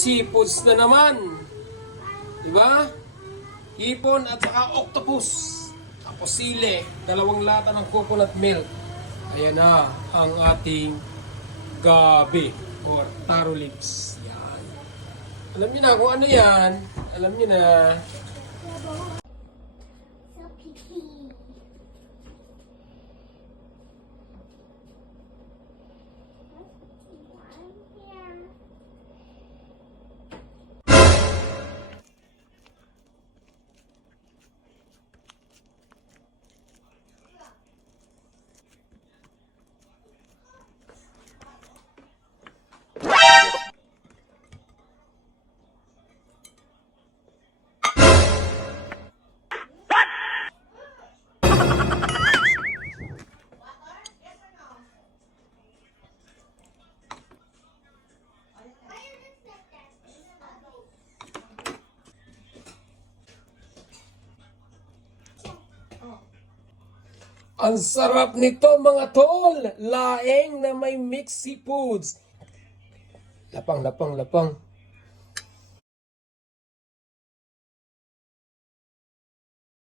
seafoods na naman. Diba? Hipon at saka octopus. Tapos sile, 2 lata ng coconut milk. Ayan na ang ating gabi or taro leaves. Yan. Alam niyo na kung ano yan. Alam niyo na. So picky. Ang sarap nito mga tol! Laeng na may mixed seafoods. Lapang, lapang, lapang.